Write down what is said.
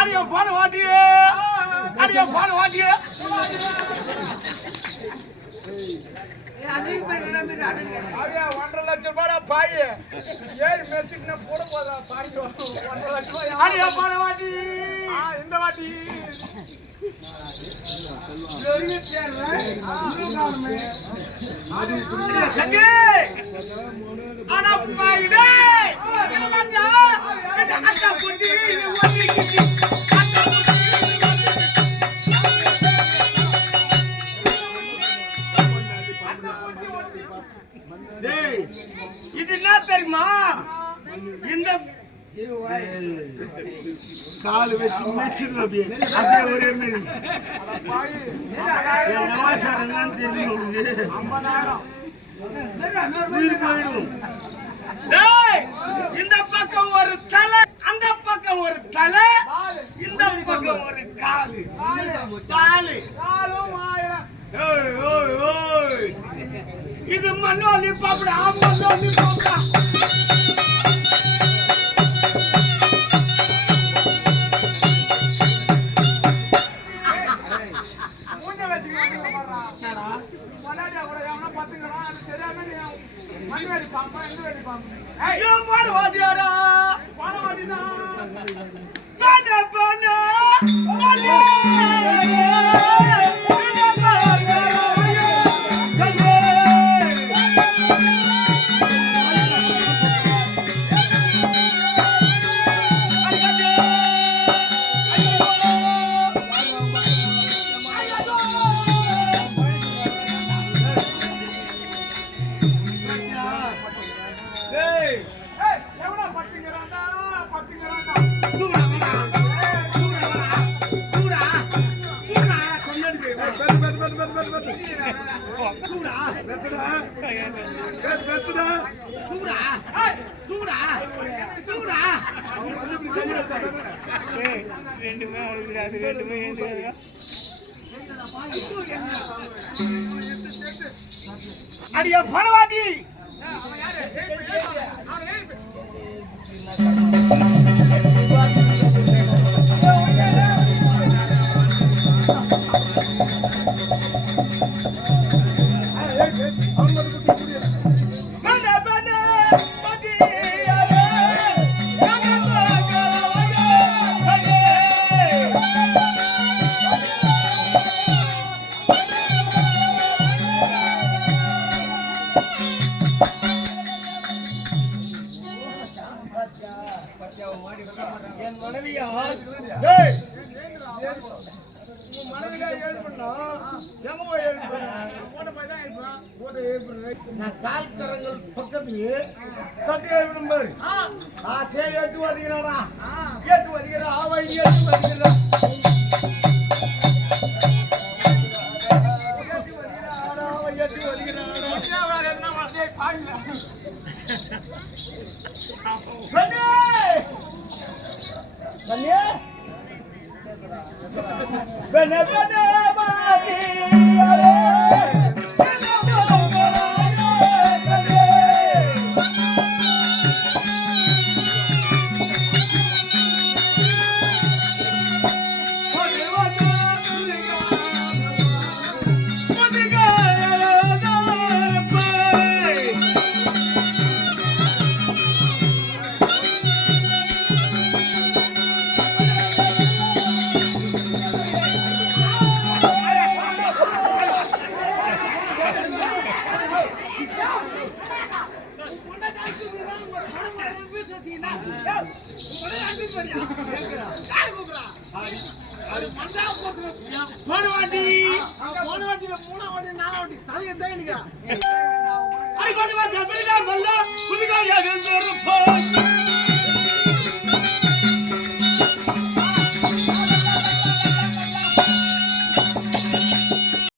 அடிய பாட வாட்டியே அடிய பாட வாட்டியே ஒன்றரை லட்சம் ரூபாய் பாய் ஏழு மெசிட்னா போட போதா பாருங்க 1.5 லட்சம் ரூபாய் அடிய பாட வாட்டி இந்த வாட்டி இது என்ன தெரியுமா இந்த கால் வச்சு மெஷின் அப்படியே ஒரே மாதிரி தெரியும் இந்த பக்கம் ஒரு தலை அந்த பக்கம் ஒரு தலை இந்த பக்கம் ஒரு காலு காலு இது மண்ணோலி பாப்படா மண்ணோலி பாப்படா அடிய பணவாட்டி என் மனைவியா கால்கரங்கள் பக்கத்துலயே தட்டி எழுப்பணும் பாரு ஆசையா எட்டு வருகிறாடா எட்டு வருகிறா ஆவை எட்டு வருகிறா Bene bene bani போன வாட்டி 4 வாட்டி தலையை தேனிங்க